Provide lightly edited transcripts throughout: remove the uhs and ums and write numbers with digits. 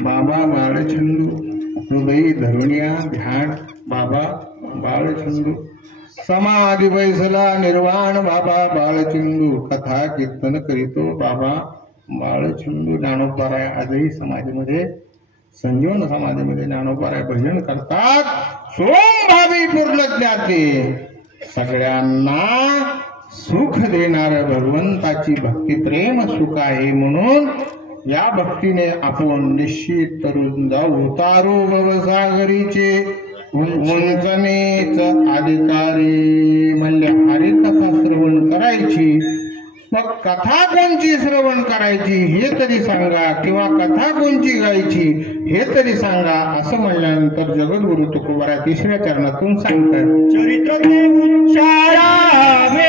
बाबा बाळचंदू हृदयी धरुनिया ध्यान बाबा बाळचंदू समाधी बैसला निर्वाण बाबा बाळचंदू कथा कीर्तन करीतो बाबा बाळचंदू ज्ञानोबाराय आजही समाधीमध्ये संजीवन समाधीमध्ये ज्ञानोबाराय भजन करतात सोमभावी पूर्ण ज्ञाते सगळ्यांना सुख देणाऱ्या भगवंताची भक्ती प्रेम सुख आहे म्हणून या भक्तीने आपण निश्चित करून जाऊ तारू भवसागरीचे उंचनेच अधिकारी म्हणजे हरिकथा श्रवण करायची मग कथा कोणची श्रवण करायची हे तरी सांगा किंवा कथा कोणची गायची हे तरी सांगा असं म्हणल्यानंतर जगद्गुरु तुकोबाराय तिसऱ्या चरणातून सांगतात चरित्र ते उच्चारावे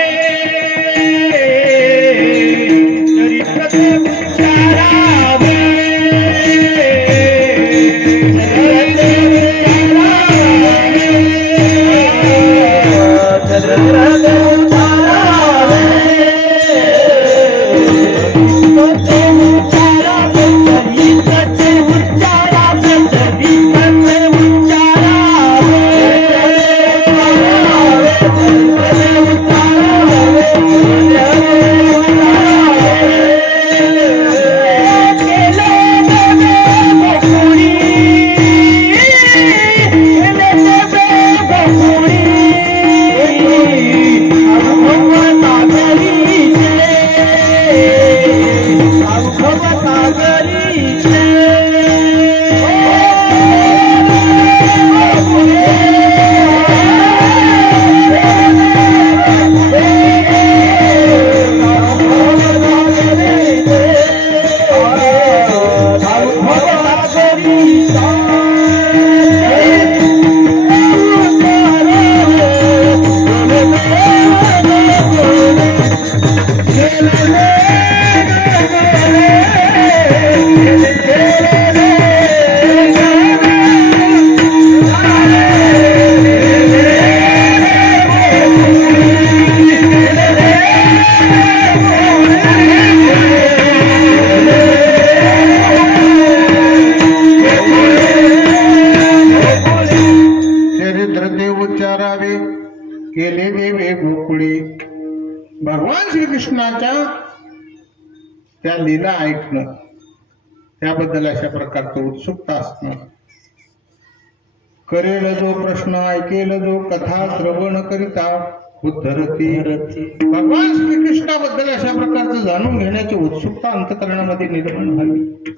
चरित्र ते उच्चारावे भगवान श्रीकृष्णाच्या त्या लीला ऐकणं त्याबद्दल अशा प्रकारचं उत्सुकता असणं करेल जो प्रश्न ऐकेल जो कथा श्रवण करिता उद्धरती भगवान श्रीकृष्णाबद्दल अशा प्रकारचं जाणून घेण्याची उत्सुकता अंतःकरणामध्ये निर्माण झाली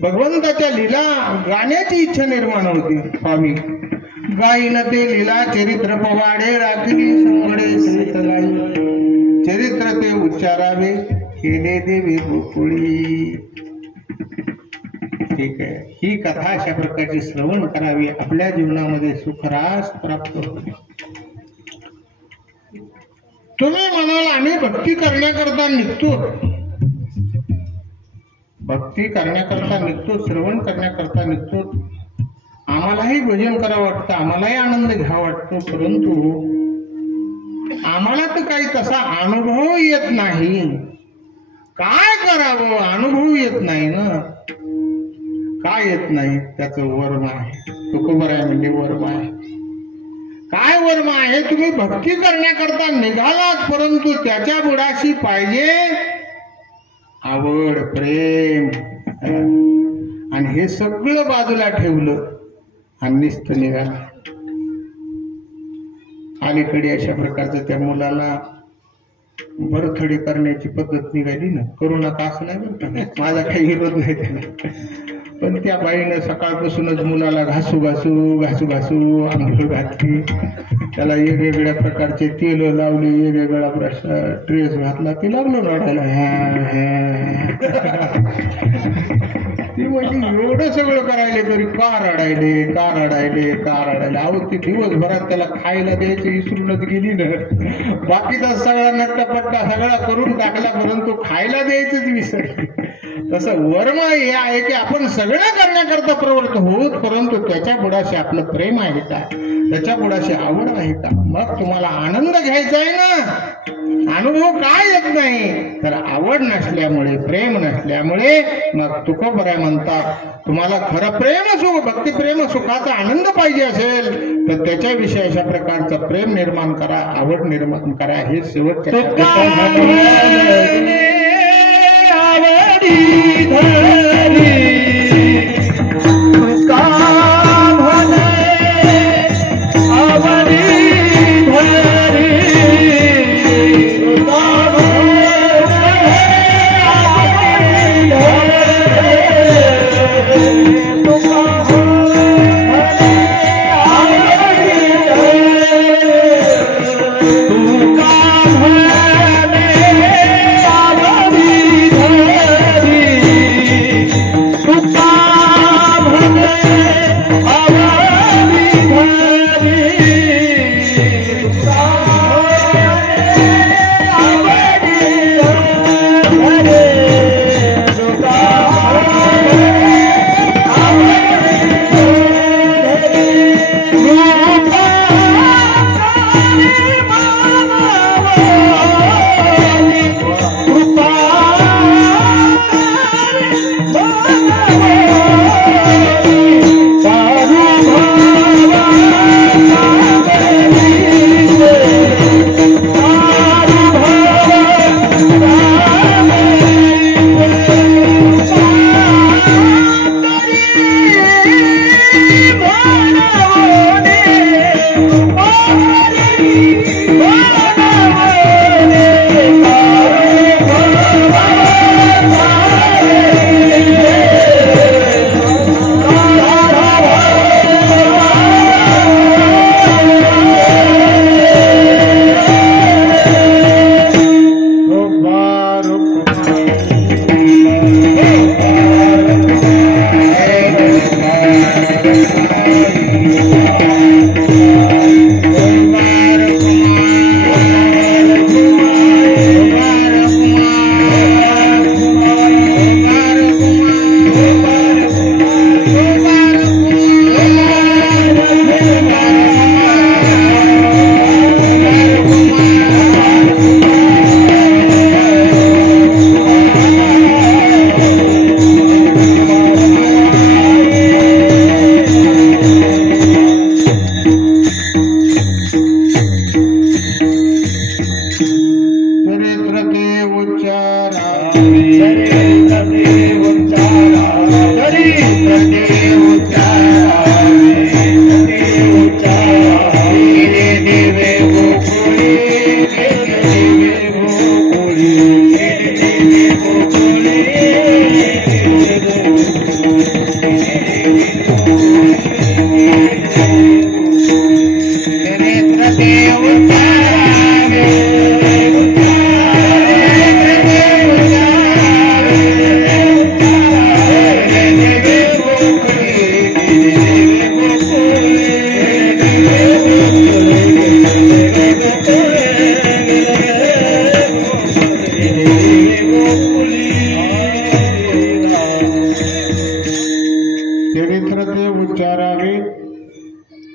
भगवंताच्या लीला गाण्याची इच्छा निर्माण होती स्वामी गाईन ते लीला चरित्र पवाडे राखली संगडे चरित्र ते उच्चारावे केले देवे गोकुळी ठीक आहे ही कथा अशा प्रकारची श्रवण करावी आपल्या जीवनामध्ये सुखरास प्राप्त होते तुम्ही म्हणाल आम्ही भक्ती करण्याकरता निघतो श्रवण करण्याकरता निघतो आम्हालाही भजन करावं वाटतं आम्हालाही आनंद घ्यावा वाटतो परंतु आम्हाला तर काही तसा अनुभव येत नाही काय करावं अनुभव येत नाही ना काय येत नाही त्याचं वर्म आहे तुकोबाराय म्हणजे वर्म आहे काय वर्म आहे तुम्ही भक्ती करण्याकरता निघालात परंतु त्याच्या बुडाशी पाहिजे आवड प्रेम आणि हे सगळं बाजूला ठेवलं आणि निघाला अलीकडे अशा प्रकारचं त्या मुलाला बरथडी करण्याची पद्धत निघाली ना. करू नका असं नाही बरं का, माझा काही विरोध नाही त्याला. पण त्या बाईनं सकाळपासूनच मुलाला घासू आंघोळ घातली, त्याला वेगवेगळ्या प्रकारचे तेल लावले, वेगवेगळा ड्रेस घातला, ती लागलो रडायला. ती म्हणजे एवढं सगळं करायले तरी का रडायले. अहो ती दिवसभरात त्याला खायला द्यायची विसरूनच गेली ना. बाकीचा सगळा नट्टापट्टा सगळा करून टाकला, परंतु खायला द्यायचंच विसरली. तसं वर्म हे आहे की आपण सगळं करण्याकरता प्रवृत्त होत, परंतु त्याच्या बुडाशी आपलं प्रेम आहे का, त्याच्या बुडाशी आवड आहे का. मग तुम्हाला आनंद घ्यायचा आहे ना, अनुभव काय येत नाही तर आवड नसल्यामुळे, प्रेम नसल्यामुळे. मग तुकोबराय म्हणतात, तुम्हाला खरं प्रेम सुख, भक्ती प्रेम सुखाचा आनंद पाहिजे असेल तर त्याच्याविषयी अशा प्रकारचं प्रेम निर्माण करा, आवड निर्माण करा. हे शेवटच्या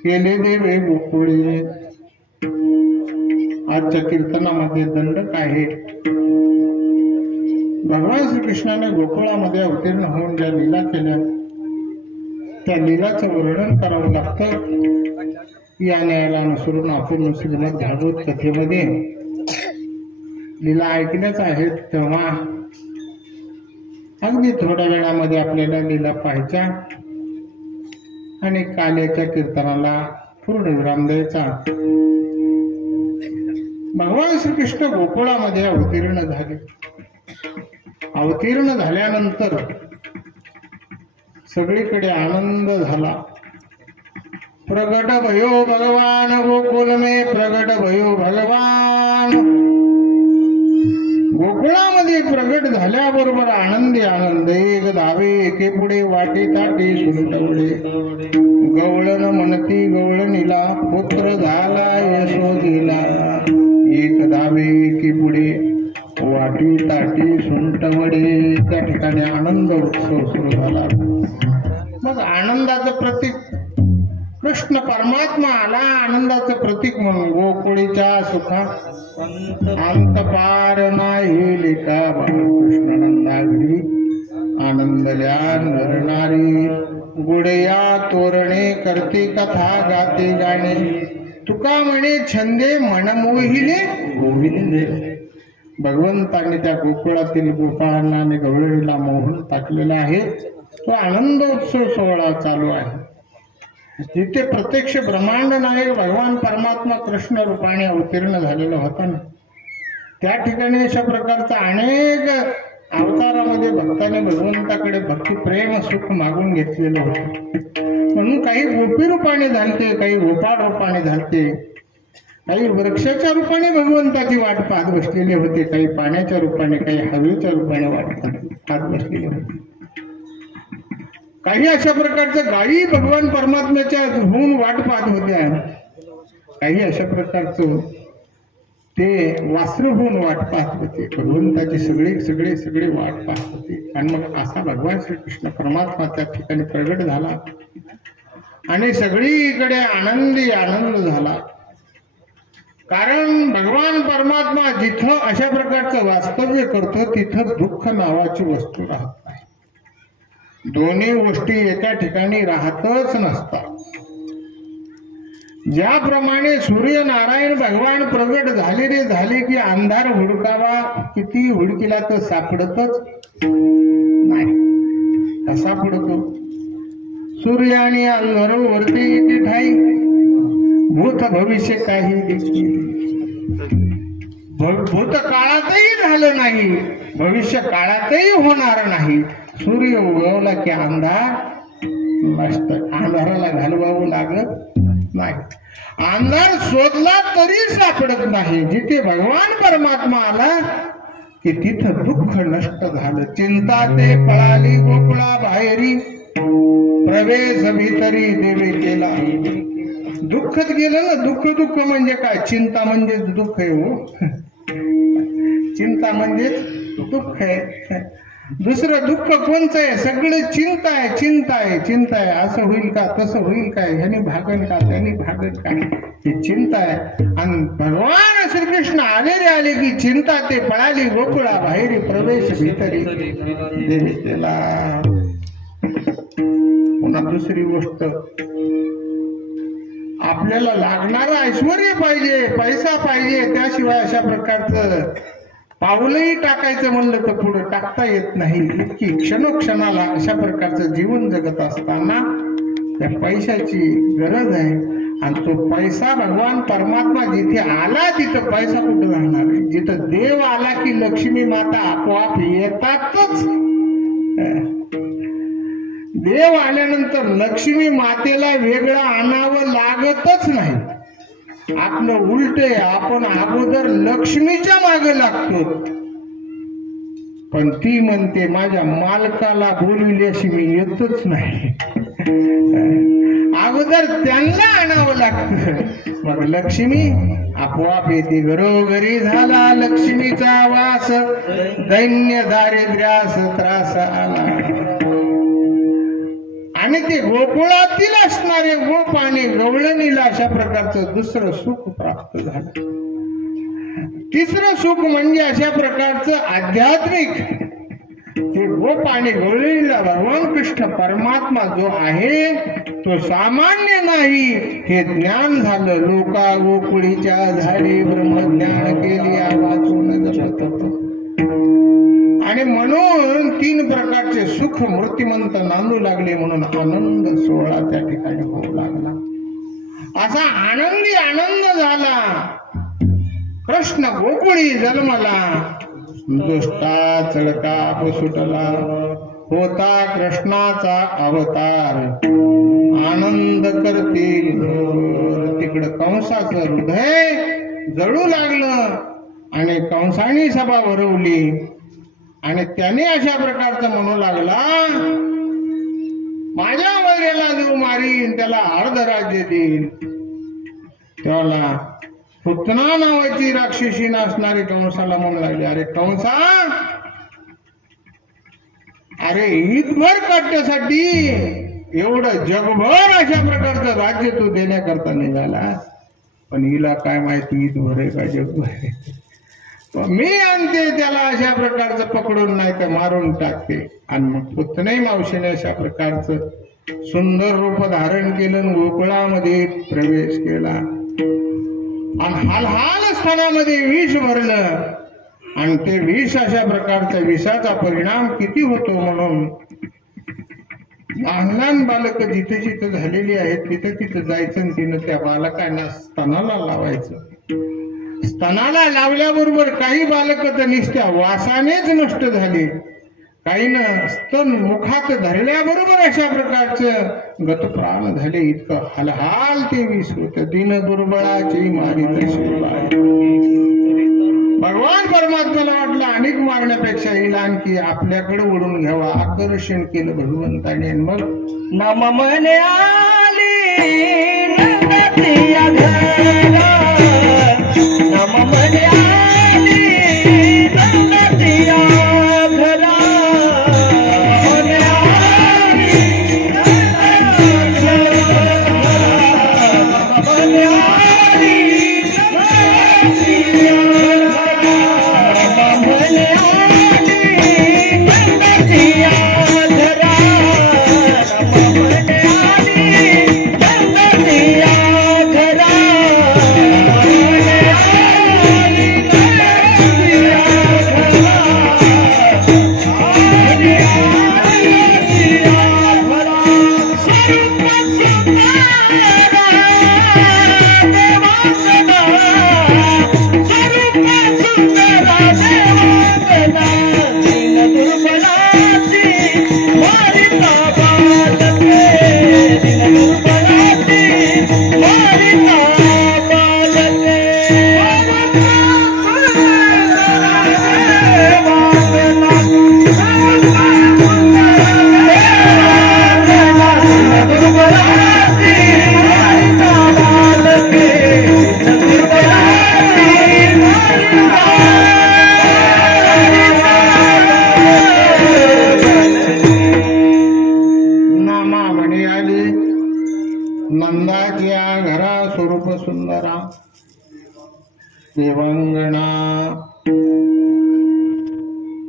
केले देवे गोकुळे. आजच्या कीर्तनामध्ये दंडक आहे. भगवान श्रीकृष्णाने गोकुळामध्ये अवतीर्ण होऊन ज्या लीला केल्या त्या लीलाचं वर्णन करावं लागतं. या न्यायाला अनुसरून आपण श्रीमद भागवत कथेमध्ये लीला ऐकल्याच आहेत, तेव्हा अगदी थोड्या वेळामध्ये आपल्याला लीला पाहायच्या आणि काल्याच्या कीर्तनाला पूर्ण विराम द्यायचा. भगवान श्रीकृष्ण गोकुळामध्ये अवतीर्ण झाले. अवतीर्ण झाल्यानंतर सगळीकडे आनंद झाला. प्रगट भयो भगवान गोकुल में, प्रगट भयो भगवान. गोकुळामध्ये प्रगट झाल्याबरोबर आनंदी आनंद. एक धावे एके पुढे, वाटे ताटे सुलटवडे. गवळण म्हणती गवळणीला, पुत्र झाला यशोदीला. एक धावे एके पुढे, वाटी ताटी सुंटवडे. त्या ठिकाणी आनंद उत्सव सुरू झाला. मग आनंदाचं प्रतीक कृष्ण परमात्मा आला. आनंदाचं प्रतीक म्हणून गोकुळीच्या सुखा अंत पार नाही लेखा. बाळकृष्ण नंदाघरी आनंदल्या नरनारी. गुडया तोरणे करते कथा गाते गाणे. तुका म्हणे छंदे मनमोहिले गोविंदे. भगवंताने त्या गोकुळातील गोपाळांना आणि गवळणीला मोहून टाकलेला आहे. तो आनंदोत्सव सोहळा चालू आहे. जिथे प्रत्यक्ष ब्रह्मांड नायक भगवान परमात्मा कृष्ण रूपाने अवतीर्ण झालेला होता ना, त्या ठिकाणी अशा प्रकारचा अनेक अवतारामध्ये भक्ताने भगवंताकडे भक्ती प्रेम सुख मागून घेतलेलं होतं. म्हणून काही गोपी रूपाने झालते, काही गोपाळ रूपाने झालते, काही वृक्षाच्या रूपाने भगवंताची वाट पाहत बसलेले होते, काही पाण्याच्या रूपाने, काही हवेच्या रूपाने वाट पाहत बसलेले होते. काही अशा प्रकारच्या गायी भगवान परमात्म्याच्या होऊन वाट पाहत होत्या. काही अशा प्रकारचं ते वासरू होऊन वाट पाहत होते. भगवंताची सगळे वाट पाहत होते. आणि मग असा भगवान श्रीकृष्ण परमात्मा त्या ठिकाणी प्रगट झाला आणि सगळीकडे आनंदी आनंद झाला. कारण भगवान परमात्मा जिथं अशा प्रकारचं वास्तव्य करतो तिथं दुःख नावाची वस्तू राहत नाही. दोन्ही गोष्टी एका ठिकाणी राहतच नसतात. ज्याप्रमाणे सूर्यनारायण भगवान प्रगट झाले की अंधार हुडकावा किती हुडकिला तर सापडतच नाही. कसा पडतो? सूर्य आणि अंधार वरती येते ठाई. भूत भविष्य काही देखील भूतकाळातही झालं नाही, भविष्य काळातही होणार नाही. सूर्य उगवला की अंधार नसत. अंधाराला घालवावं लागत नाही. अंधार शोधला तरी सापडत नाही. जिथे भगवान परमात्मा आला की तिथं दुःख नष्ट झालं. चिंता ते पळाली गोकुळा बाहेरी, प्रवेश भीतरी देवे केला. दुःखच गेलं ना. दुःख म्हणजे काय? चिंता म्हणजेच दुःख आहे हो. चिंता म्हणजेच दुःख आहे. दुसरं दुःख कोणचं आहे? सगळं चिंता आहे. असं होईल का, तसं होईल काय, ह्याने भागन का, त्याने भागन का, ही चिंता आहे. आणि भगवान श्रीकृष्ण आले की चिंता ते पळाली गोकुळा बाहेरी, प्रवेश भीतरी देवी केला. पुन्हा दुसरी गोष्ट, आपल्याला लागणारं ऐश्वर्य पाहिजे, पैसा पाहिजे, त्याशिवाय अशा प्रकारचं पाऊलही टाकायचं म्हणलं तर पुढे टाकता येत नाही. इतकी क्षणोक्षणाला अशा प्रकारचं जीवन जगत असताना त्या पैशाची गरज आहे. आणि तो पैसा भगवान परमात्मा जिथे आला तिथं पैसा कुठे राहणार आहे? जिथं देव आला की लक्ष्मी माता आपोआप येतातच. देव आल्यानंतर लक्ष्मी मातेला वेगळं आणावं लागतच नाही. आपलं उलट आहे. आपण अगोदर लक्ष्मीच्या मागे लागतो. पण ती म्हणते माझ्या मालकाला बोलविल्याशी मी येतच नाही. अगोदर त्यांना आणावं लागतं. मग लक्ष्मी आपोआप येते. घरोघरी झाला लक्ष्मीचा वास, दैन्य दारिद्र्यास त्रास आला. आणि ते गोकुळातील असणारे गोप आणि गवळणीला अशा प्रकारचं दुसरं सुख प्राप्त झालं. तिसरं सुख म्हणजे अशा प्रकारचं आध्यात्मिक. ते गोप आणि गवळणीला भगवान कृष्ण परमात्मा जो आहे तो सामान्य नाही हे ज्ञान झालं. लोका गोकुळीच्या झाडी ब्रह्मज्ञान केली वाचून जपत. आणि म्हणून 3 प्रकारचे सुख मूर्तिमंत नांदू लागले. म्हणून आनंद सोहळा त्या ठिकाणी होऊ लागला. असा आनंदी आनंद झाला. कृष्ण गोकुळी जन्मला, दुष्टा चळका सुटला, होता कृष्णाचा अवतार, आनंद करतील. तिकडं कंसाचं हृदय जळू लागलं आणि कंसाने सभा भरवली आणि त्याने अशा प्रकारचं म्हणू लागला, माझ्या वैऱ्याला जो मारीन त्याला अर्ध राज्य देईल. त्याला पुतना नावाची राक्षसी नसणारी कंसाला म्हणू लागली, अरे कंसा, अरे ईदभर काढण्यासाठी एवढं जगभर अशा प्रकारचं राज्य तू देण्याकरता निघाला, पण हिला काय माहिती ईदभर आहे का जगभर आहे. मी आणते त्याला अशा प्रकारचं पकडून, नाही तर मारून टाकते. आणि मग पुतनाही मावशीने अशा प्रकारचं सुंदर रूप धारण केलं, गोकुळामध्ये प्रवेश केला आणि हालहाल स्थानामध्ये विष भरलं. आणि ते विष अशा प्रकारचा विषाचा परिणाम किती होतो म्हणून लहान लहान बालक जिथे जिथे झालेली आहेत तिथे तिथे जायचं आणि तिनं त्या बालकांना स्तनाला लावायचं. स्तनाला लावल्याबरोबर काही बालक तर नुसत्या वासानेच नष्ट झाली, काही न स्तन मुखात धरल्याबरोबर अशा प्रकारचं गतप्राण झाले. इतकं हालहाल ते विष होत. दिन दुर्बळाची मारी भगवान परमात्म्याला वाटलं अनेक मारण्यापेक्षा येईल आणखी आपल्याकडे ओढून घ्यावा. आकर्षण केलं भगवंताने. मग नम मने आली नंदतिया घरा, नम मने आली नंदतिया घरा, मने आली नंदतिया घरा, मने आली नंदतिया नंदाच्या घरा स्वरूप सुंदरा देवांगणा.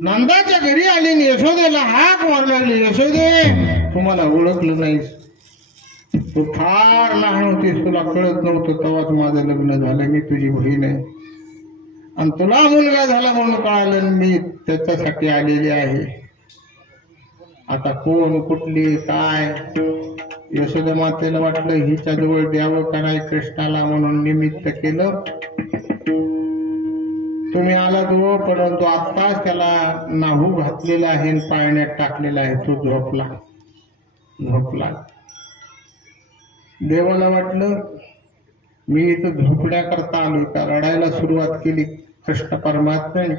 नंदाच्या घरी आली आणि यशोदेला हाक मारू लागली, यशोदे तुम्हाला ओळखलं नाहीस, तू फार लहान होतीस, तुला कळत नव्हतं, तेव्हाच माझं लग्न झालं, मी तुझी बहीण आहे आणि तुला मुलगा झाला म्हणून कळालं, मी त्याच्यासाठी आलेली आहे. आता कोण कुठली काय. यशोदा मातेला वाटलं हिच्या जवळ द्यावं का नाही कृष्णाला, म्हणून निमित्त केलं. तुम्ही आला तो, परंतु आत्ताच त्याला नाहू घातलेला आहे, पाळण्यात टाकलेला आहे, तो झोपला. देवाला वाटलं मी इथं झोपण्याकरता आलोय का, रडायला सुरुवात केली कृष्ण परमात्म्याने.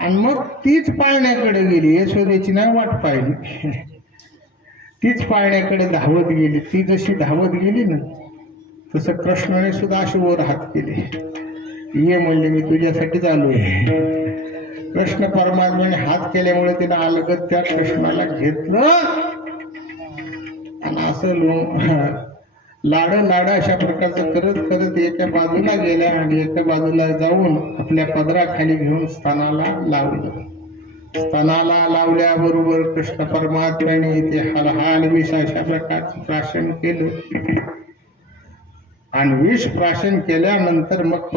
आणि मग तीच पाळण्याकडे गेली, यशोदेची नाही वाट पाहिली, तीच पाळण्याकडे धावत गेली. ती जशी धावत गेली ना तसं कृष्णाने सुद्धा अशी वर हात केले, ये म्हणले मी तुझ्यासाठीच आलोय. कृष्ण परमात्म्याने हात केल्यामुळे तिने अलगद त्या कृष्णाला घेतलं आणि असं लाड अशा प्रकारचं करत करत एका बाजूला गेल्या आणि एका बाजूला जाऊन आपल्या पदराखाली घेऊन स्तनाला लावलं. स्तनाला लावल्याबरोबर कृष्ण परमात्म्याने ते हालहाल विष अशा प्रकारचं प्राशन केलं आणि विष प्राशन केल्यानंतर मग